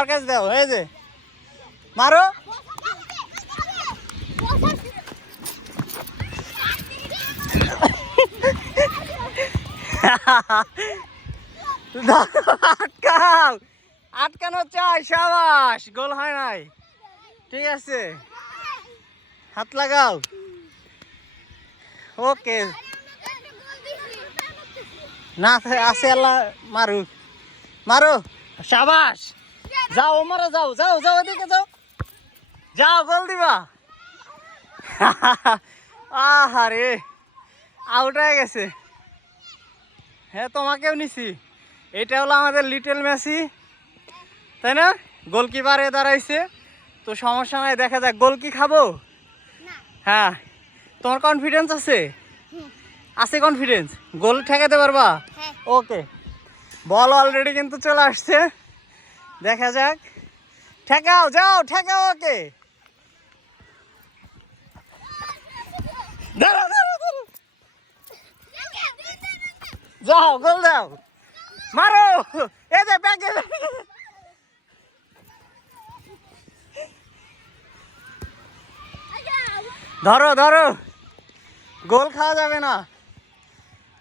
আর কাছে দাও, এই যে মারো। আটকাও, আটকানো চাই, সাবাস, গোল হয় নাই। ঠিক আছে, হাত লাগাও। ওকে, না আছে, আল্লাহ মারুক, মারো, সাবাস। যাও মারো, যাও যাও যাও, এদিকে যাও, যাও, গোল দিবা। আহারে, আউট হয়ে গেছে। হ্যাঁ, তোমাকেও নিছি। এটা হলো আমাদের লিটল মেসি, তাই না? গোলকিপারে দাঁড়াইছে, তো সমস্যা নাই, দেখা যাক। গোল কি খাবো? হ্যাঁ, তোমার কনফিডেন্স আছে? আছে কনফিডেন্স? গোল ঠেকাতে পারবা? ওকে, বল অলরেডি কিন্তু চলে আসছে, দেখা যাক। ঠেকাও, যাও ঠেকাও, ওকে, দাঁড়াও দাঁড়াও দাঁড়াও, যাও, গোল দাও, মারো, এই যে ব্যাগে। ধরো ধরো, গোল খাওয়া যাবে না।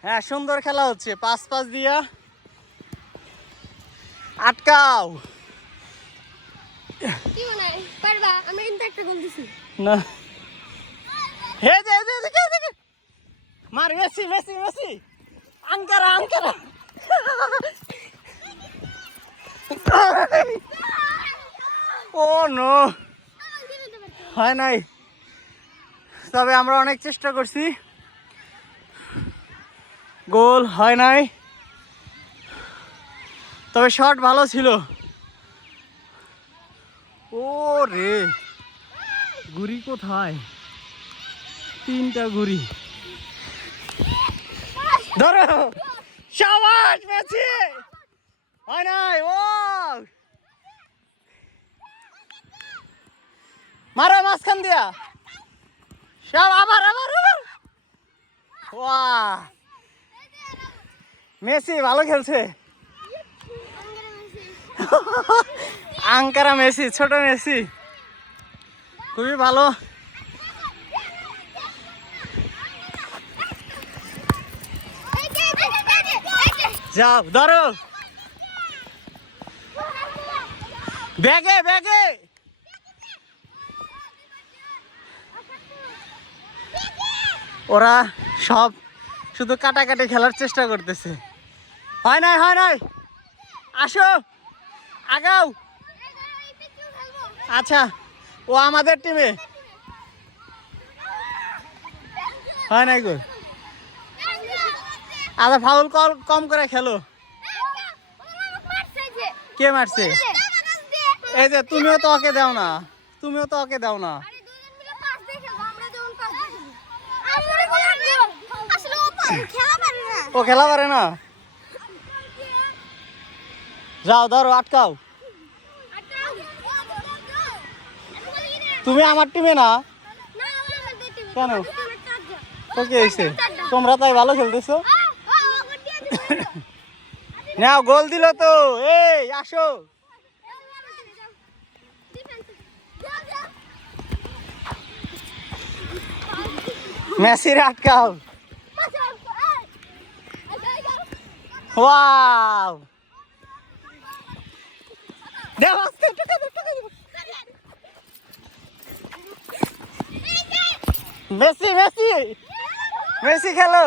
হ্যাঁ, সুন্দর খেলা হচ্ছে, পাস পাস দিয়া। আটকাও না, মার, মেসি মেসি মেসি, আঙ্কারা আঙ্কারা। ও নো, হয় নাই। তবে আমরা অনেক চেষ্টা করছি, গোল হয় নাই। তবে শট ভালো ছিল। ও রে, গুড়ি কোথায়? 3টা গুড়ি। ধরো, শাবাশ মেসি, হয় নাই। ও মারো মাঝখান দিয়া, সব আবার আবার আবার। ওয়াহ, মেসি ভালো খেলছে। আঙ্কারা মেসি, ছোট মেসি, খুবই ভালো। যাও, ধরো, ব্যাগে ব্যাগে। ওরা সব শুধু কাটাকাটি খেলার চেষ্টা করতেছে। হয় নাই, হয় নাই, আসো, আগাও। আচ্ছা, ও আমাদের টিমে। হয় নাই গো, আচ্ছা, ফাউল কম করে খেলো। কে মারছে? এই যে, তুমিও তো ওকে দাও না, তুমিও তো ওকে দাও না। ও খেলা পারে না। যাও, ধরো, আটকাও। তুমি আমার টিমে না কেন? ওকে হয়েছে, তোমরা তাই ভালো খেলতেছো। নাও, গোল দিল তো। এই আসো, মেসির আটকাও। ওয়াও, মেসি মেসি মেসি খেলো।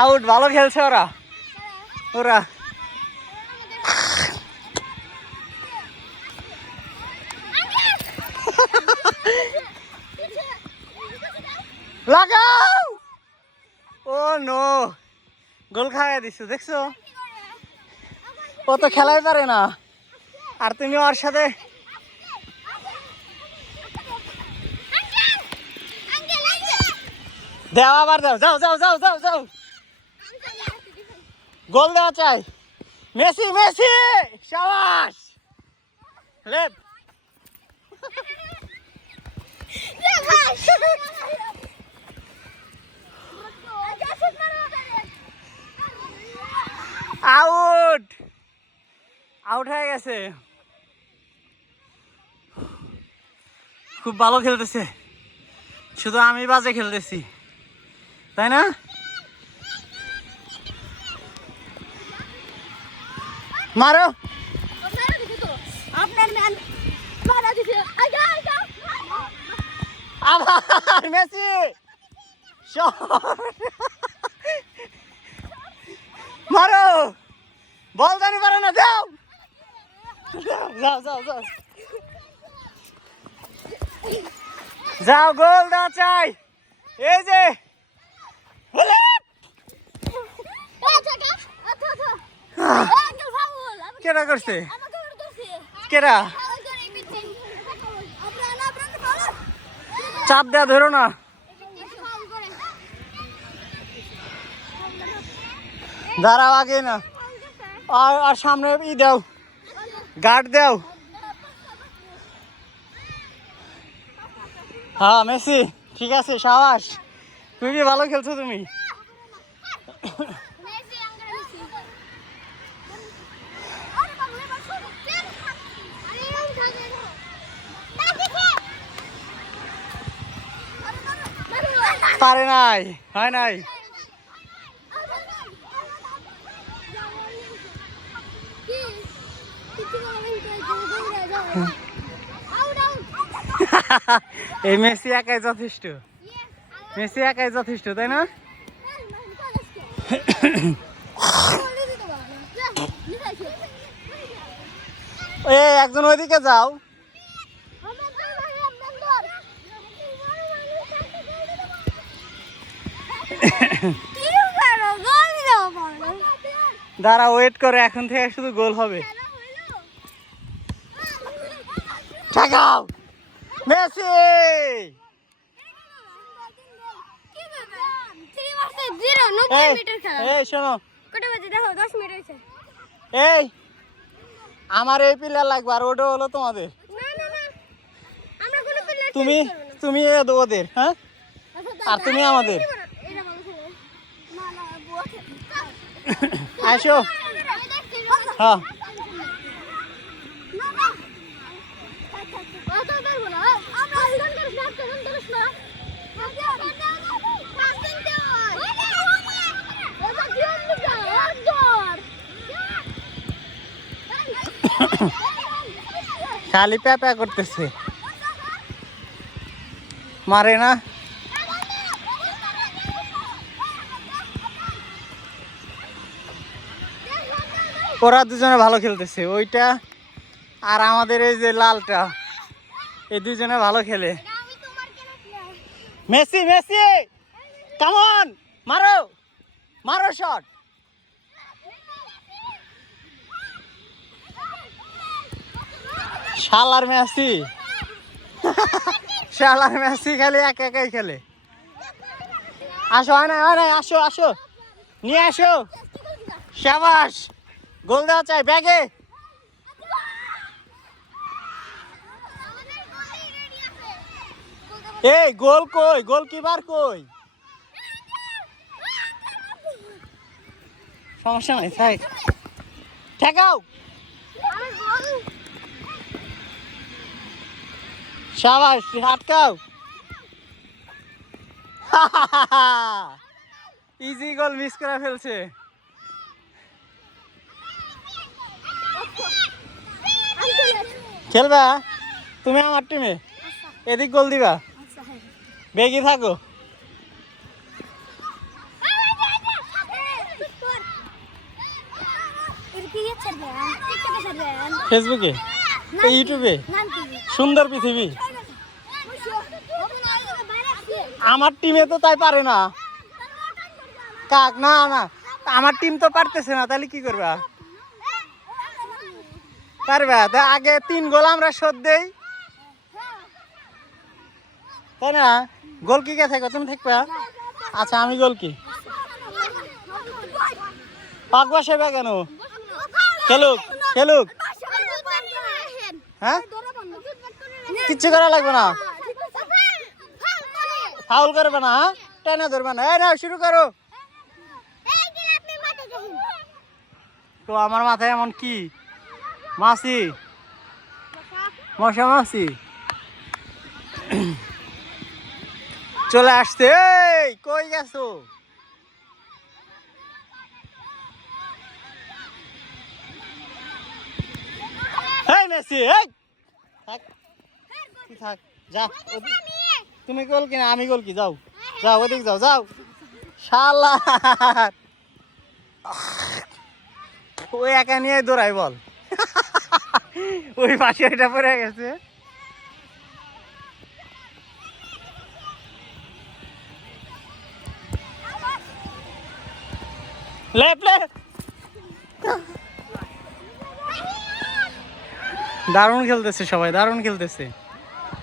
আউট, ভালো খেলছে ওরা ওরা। লাগাও। ও নো, গোল খাওয়াই দিছো, দেখছো? ও তো খেলাই পারে না, আর তুমি ওর সাথে। দাও, আবার দাও, যাও যাও যাও যাও যাও, গোল দেওয়া চাই। মেসি মেসি, শাবাশ। লেপ আউট আউট হয়ে গেছে। খুব ভালো খেলতেছে, শুধু আমি বাজে খেলতেছি, তাই না? মারো। আবার মেসি মারো, বল জানি পারো না, যাও যাও যাও যাও যাও, গোল দেওয়া চাই। এই যে কেডা করছে, কেডা? চাপ দেয়া ধরো না। দাঁড়াও, আগে না, আর সামনে ই দাও, গার্ড দাও। হ্যাঁ মেসি, ঠিক আছে, সাবাস, খুবই ভালো খেলছো তুমি। পারে নাই, হয় নাই। এই মেসি একাই যথেষ্ট, মেসি একাই যথেষ্ট, তাই না? এই একজন ওইদিকে যাও। দাঁড়া, ওয়েট করে, এখন থেকে শুধু গোল হবে। ঠেকাও মেসি। এই শোনো, এই আমার এই প্লেয়ার লাগবে, আর ওটা হলো তোমাদের। তুমি তুমি ওদের, হ্যাঁ, আর তুমি আমাদের। আসো, হ্যাঁ খালি প্যাপা করতেছে, মারে না। ওরা দুজনে ভালো খেলতেছে, ওইটা আর আমাদের এই যে লালটা, এই দুজনে ভালো খেলে। মেসি, মেসি, কাম অন, মারো, মারো শট। শালার মেসি, শালার মেসি খেলে একা একাই খেলে। আসো, হয় না, হয় না, আসো আসো, নিয়ে আসো, শাবাশ, গোল দেওয়া চাই ব্যাগে। এই গোল কই, গোলকিপার কই? সমস্যা নাই, তাই ঠেকাও, শাবাশ, আটকাও। ইজি গোল মিস করে ফেলছে। খেলবা তুমি আমার টিমে, এদিক গোল দিবা, বেগি থাকো। ফেসবুকে, ইউটিউবে, সুন্দর পৃথিবী। আমার টিমে তো তাই পারে না, কাক না না, আমার টিম তো পারতেছে না, তাহলে কি করবা? পারবা? তা আগে 3 গোল আমরা শোধ দেই, তাই না? গোল কি কে থাকবে, তুমি থাকবা? আচ্ছা, আমি গোল কি পাক বসাইবা কেন? খেলুক খেলুক, হ্যাঁ কিচ্ছু করা লাগবে না, ফাউল করবে না, হ্যাঁ টেনে ধরবে না। এই নাও শুরু করো। তো আমার মাথায় এমন কি মাছি, মশা মাছি চলে আসছে। এই কই গেছো? এই মেসি, এই থাক তুই থাক, যা তুমি গোল কিনা আমি গোল কি, যাও যাও ওদিক যাও, যাও শালা ওই একা নিয়ে দৌড়াই বল ওই পাশে ওইটা পড়ে গেছে। দারুণ খেলতেছে সবাই, দারুণ খেলতেছে।